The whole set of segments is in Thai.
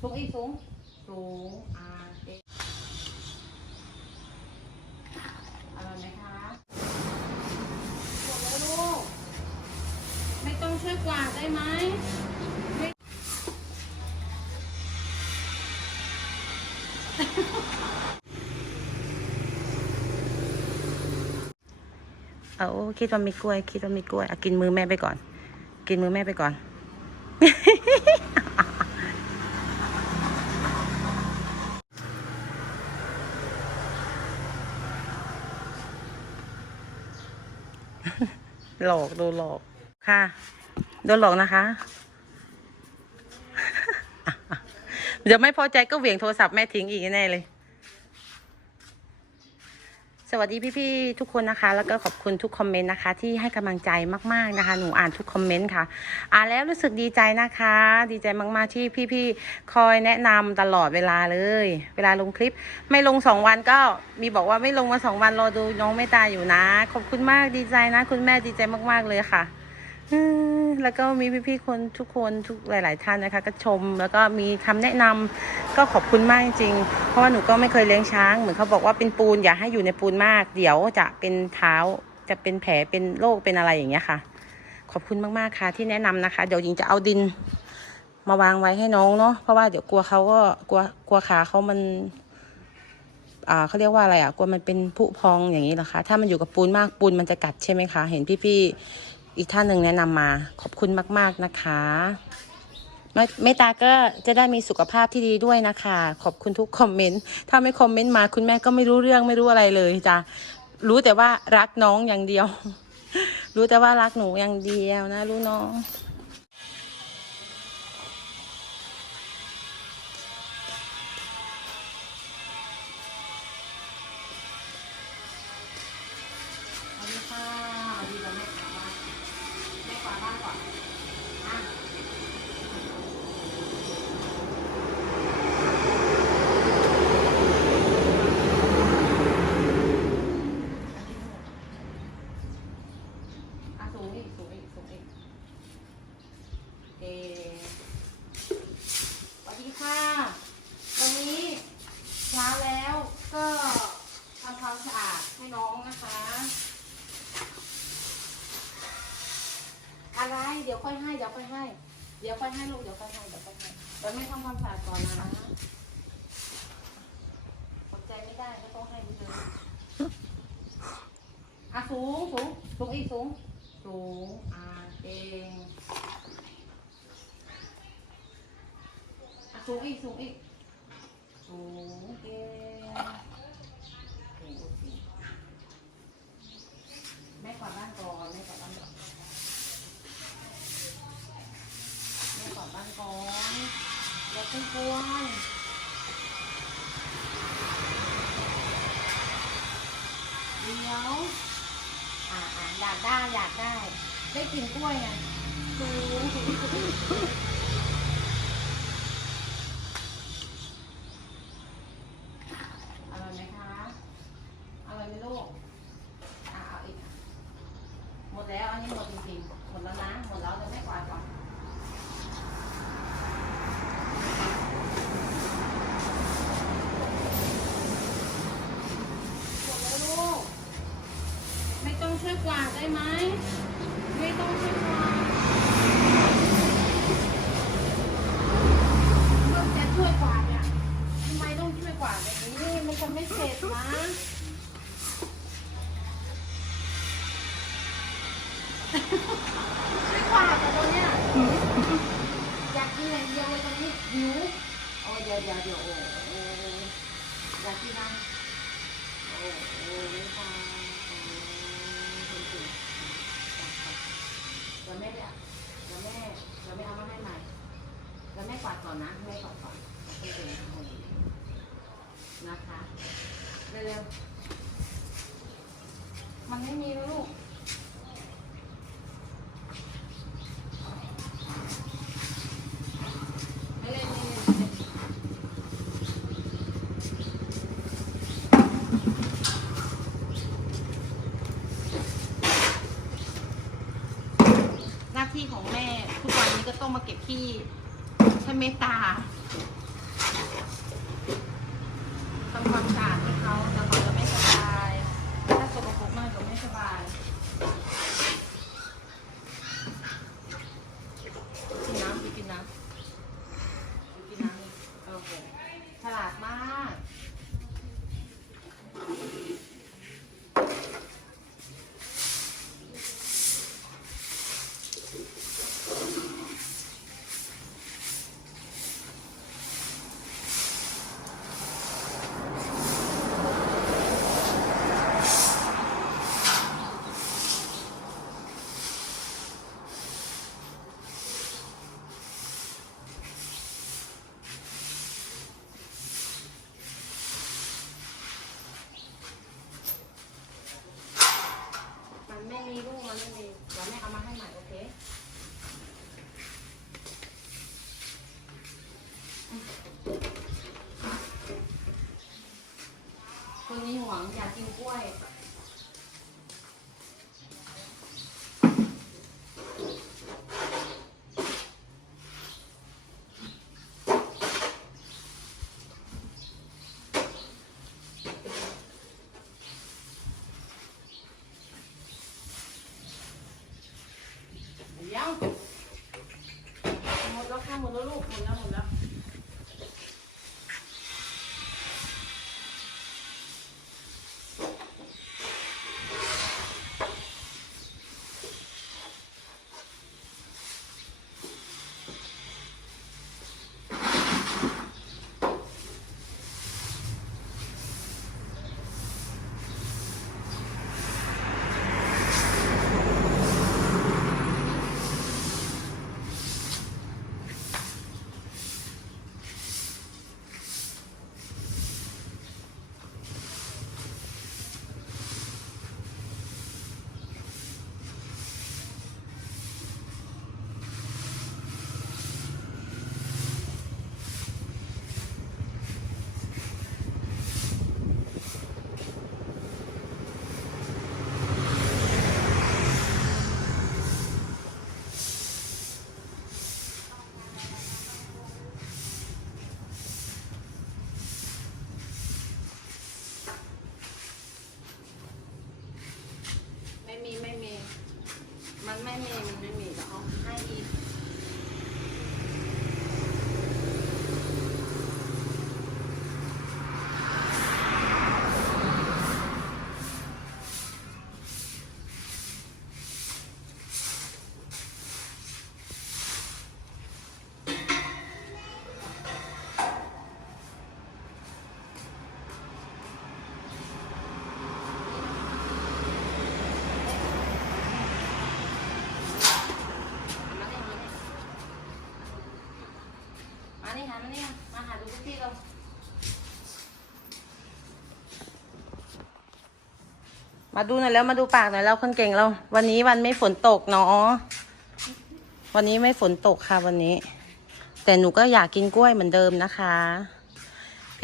สูงอีกสูง สูงอ่าเด็กอร่อยไหมคะหมดแล้วลูก ไม่ต้องช่วยกวาดได้ไหมเอาคิดว่ามีกล้วย คิดว่ามีกล้วยเอากินมือแม่ไปก่อน กินมือแม่ไปก่อน หลอกโดนหลอกค่ะโดนหลอกนะคะเดี๋ยวไม่พอใจก็เหวี่ยงโทรศัพท์แม่ทิ้งอีกแน่เลย สวัสดีพี่ๆทุกคนนะคะ แล้วก็ขอบคุณทุกคอมเมนต์นะคะ ที่ให้กำลังใจมากๆนะคะ หนูอ่านทุกคอมเมนต์ค่ะ อ่านแล้วรู้สึกดีใจนะคะ ดีใจมากๆที่พี่ๆคอยแนะนำตลอดเวลาเลย เวลาลงคลิป ไม่ลงสองวันก็มีบอกว่าไม่ลงมาสองวันรอดูน้องไมตตาอยู่นะ ขอบคุณมากดีใจนะ คุณแม่ดีใจมากๆเลยค่ะ แล้วก็มีพี่ๆคนทุกคนทุกหลาย ๆ ท่านนะคะ ก็ชมแล้วก็มีคำแนะนำก็ขอบคุณมากจริง เพราะว่าหนูก็ไม่เคยเลี้ยงช้าง เหมือนเขาบอกว่าเป็นปูนอย่าให้อยู่ในปูนมาก เดี๋ยวจะเป็นเท้าจะเป็นแผลเป็นโรคเป็นอะไรอย่างเงี้ยค่ะ ขอบคุณมากๆค่ะ ที่แนะนำนะคะ เดี๋ยวยิงจะเอาดินมาวางไว้ให้น้องเนาะเพราะว่าเดี๋ยวกลัวเขาก็กลัวกลัวขาเขามันอ่าเขาเรียกว่าอะไรอะกลัวมันเป็นผุพองอย่างนี้เหรอคะ ถ้ามันอยู่กับปูนมากปูนมันจะกัดใช่ไหมคะ เห็นพี่ๆ อีกท่านหนึ่งแนะนำมาขอบคุณมาก ๆนะคะไม่ไม่ตาก็จะได้มีสุขภาพที่ดีด้วยนะคะ ขอบคุณทุกคอมเมนต์ถ้าไม่คอมเมนต์มาคุณแม่ก็ไม่รู้เรื่องไม่รู้อะไรเลยจ้ะรู้แต่ว่ารักน้องอย่างเดียว รู้แต่ว่ารักหนูอย่างเดียวนะรู้น้อง อะไร เดี๋ยวค่อยให้ เดี๋ยวค่อยให้ เดี๋ยวค่อยให้ลูก เดี๋ยวค่อยให้ เดี๋ยวค่อยให้เดี๋ยวไม่ทำความสะอาดก่อนนะอดใจไม่ได้ก็ต้องให้เลยอะสูงสูงสูงอีกสูง สูง อะเองอะสูงอีกสูงอีก กินกล้วยไงสูอร่อยไหมคะ อร่อยไหมลูก อ่าเอาอีก หมดแล้ว อันนี้หมดจริงๆ หมดแล้วนะ หมดแล้วเดี๋ยวแม่กวาดก่อนหมดแล้วลูก ไม่ต้องช่วยกวาดได้ไหม ไม่ต้องช่วยกวาเมื่อจะช่วยกวาดเนี่ยทำไมต้องช่วยกวาดแบบนี้มันจะไม่เสร็จนะช่วยกวาดแต่ตัวเนี้ยอยากกินอย่างเดียวเลยตอนนี้หิวโอ้ยเดี๋ยวเดี๋ยวเดี๋ยวโอ้โอ้อยากกินนะโอ้โอ้ไม่ทานโอ้คนอื่นเดี๋ยวแม่ไปเอาเดี๋ยวแม่เดี๋ยวแม่เอามาให้ใหม่เดี๋ยวแม่กวาดก่อนนะแม่กวาดก่อนเดี๋ยวคนอื่นเอานะคะเร็วๆ มันไม่มีแล้วลูกไม่เล่นไม่เล่นไม่เล่นหน้าที่ของแม่ทุกวันนี้ก็ต้องมาเก็บขี้ให้เมตตา ไม่มีเดี๋ยวแม่เอามาให้ใหม่โอเคคนนี้หวงอยากกินกล้วย เดี๋ยวหมดแล้วค่ะ หมดแล้วลูกหมดแล้วหมดแล้ว ไม่มีไม่มี มันไม่มีมันไม่มีเดี๋ยวเอาให้อีก มา นี่มาหาดูทุกที่เรามาดูหน่อยแล้วมาดูปากหน่อยแล้วคนเก่งเรา วันนี้วันไม่ฝนตกเนาะวันนี้ไม่ฝนตกค่ะวันนี้ แต่หนูก็อยากกินกล้วยเหมือนเดิมนะคะ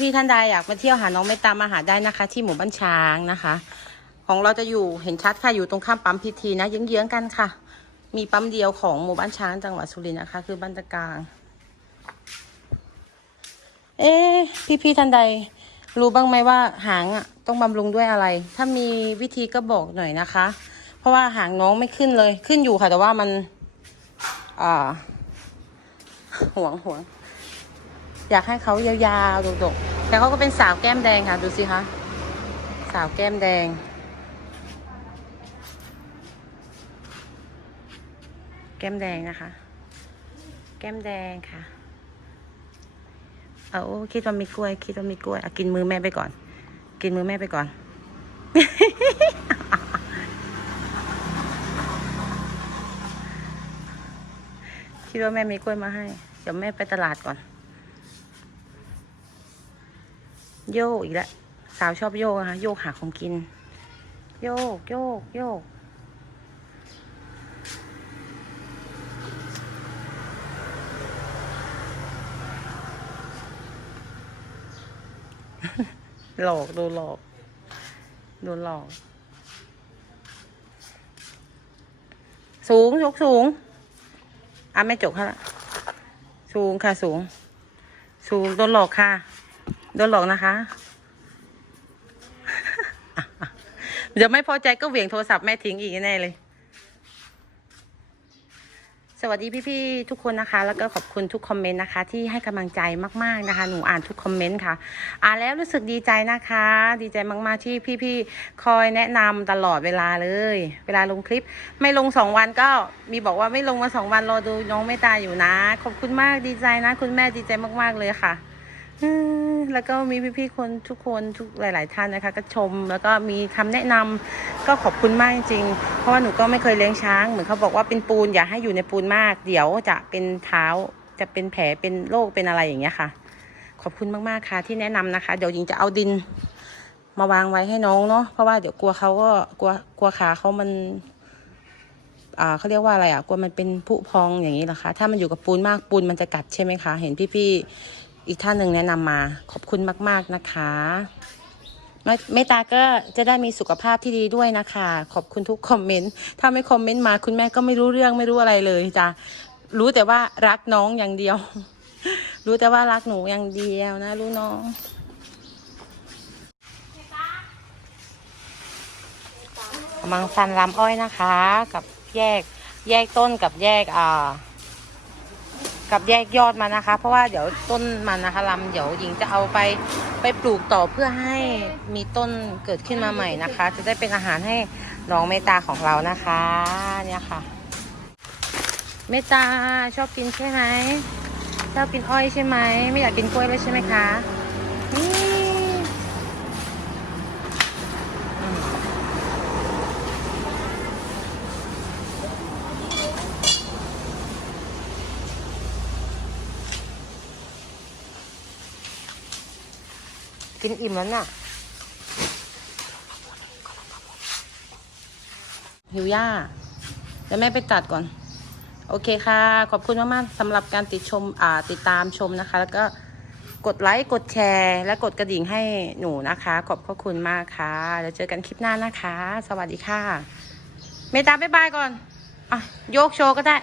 พี่ๆท่านใดอยากมาเที่ยวหาน้องไม่ตามมาหาได้นะคะ ที่หมู่บ้านช้างนะคะ ของเราจะอยู่เห็นชัดค่ะอยู่ตรงข้ามปั๊มพีทีนะเยื้องๆกันค่ะ มีปั๊มเดียวของหมู่บ้านช้างจังหวัดสุรินทร์นะคะ คือบ้านตะกลาง เอ๊ะพี่ๆท่านใด รู้บ้างไหมว่าหางอะต้องบำรุงด้วยอะไร ถ้ามีวิธีก็บอกหน่อยนะคะ เพราะว่าหางน้องไม่ขึ้นเลย ขึ้นอยู่ค่ะ แต่ว่ามันอ่าห่วงห่วง อยากให้เขายาวๆดกๆแต่เขาก็เป็นสาวแก้มแดงค่ะ ดูสิคะสาวแก้มแดงแก้มแดงนะคะ แก้มแดงค่ะ เอาคิดว่ามีกล้วย คิดว่ามีกล้วยเอากินมือแม่ไปก่อน กินมือแม่ไปก่อน คิดว่าแม่มีกล้วยมาให้ เดี๋ยวแม่ไปตลาดก่อน โยกอีกแล้วสาวชอบโยกนะคะโยกหาของกิน โยกโยกโยก หลอกโดนหลอกโดนหลอก สูงยกสูงอะแม่จกค่ะละสูงค่ะสูง สูงโดนหลอกค่ะ โดนหลอกนะคะเดี๋ยวไม่พอใจก็เหวี่ยงโทรศัพท์แม่ทิ้งอีกแน่เลย สวัสดีพี่ๆทุกคนนะคะ แล้วก็ขอบคุณทุกคอมเมนต์นะคะ ที่ให้กำลังใจมากๆนะคะ หนูอ่านทุกคอมเมนต์ค่ะ อ่านแล้วรู้สึกดีใจนะคะ ดีใจมากๆที่พี่ๆคอยแนะนำตลอดเวลาเลย เวลาลงคลิป ไม่ลงสองวันก็มีบอกว่าไม่ลงมาสองวันรอดูน้องไม่ตายอยู่นะ ขอบคุณมากดีใจนะ คุณแม่ดีใจมากๆเลยค่ะ แล้วก็มีพี่ๆคนทุกคนทุกหลาย ๆ ท่านนะคะ ก็ชมแล้วก็มีคำแนะนำก็ขอบคุณมากจริง เพราะว่าหนูก็ไม่เคยเลี้ยงช้าง เหมือนเขาบอกว่าเป็นปูนอย่าให้อยู่ในปูนมาก เดี๋ยวจะเป็นเท้าจะเป็นแผลเป็นโรคเป็นอะไรอย่างเงี้ยค่ะ ขอบคุณมากๆค่ะที่แนะนำนะคะ เดี๋ยวหญิงจะเอาดิน มาวางไว้ให้น้องเนาะเพราะว่าเดี๋ยวกลัวเขาก็กลัวกลัวขาเขามันอ่าเขาเรียกว่าอะไรอะกลัวมันเป็นผุพองอย่างนี้เหรอคะ ถ้ามันอยู่กับปูนมากปูนมันจะกัดใช่ไหมคะ เห็นพี่ๆ อีกท่านหนึ่งแนะนำมาขอบคุณมาก ๆนะคะเมตตาก็จะได้มีสุขภาพที่ดีด้วยนะคะ ขอบคุณทุกคอมเมนต์ ถ้าไม่คอมเมนต์มาคุณแม่ก็ไม่รู้เรื่องไม่รู้อะไรเลยจ้ะรู้แต่ว่ารักน้องอย่างเดียว รู้แต่ว่ารักหนูอย่างเดียวนะ รู้น้องกำลังฟันลำอ้อยนะคะ กับแยกแยกต้นกับแยกอ่า กับแยกยอดมันนะคะ เพราะว่าเดี๋ยวต้นมันนะคะลำเดี๋ยวหญิงจะเอาไปไปปลูกต่อเพื่อให้มีต้นเกิดขึ้นมาใหม่นะคะ จะได้เป็นอาหารให้น้องเมตาของเรานะคะเนี่ยค่ะ เมตตาชอบกินใช่ไหมชอบกินอ้อยใช่ไหมไม่อยากกินกล้วยเลยใช่ไหมคะนี่ กินอิ่มแล้วน่ะ หิวย่าเดี๋ยวแม่ไปตัดก่อน โอเคค่ะ ขอบคุณมากๆสำหรับการติดชมอ่าติดตามชมนะคะ แล้วก็กดไลค์ กดแชร์ และกดกระดิ่งให้หนูนะคะ ขอบพระคุณมากค่ะ แล้วเจอกันคลิปหน้านะคะ สวัสดีค่ะ เมตตาบ๊ายบายก่อน อะ โยกโชว์ก็ได้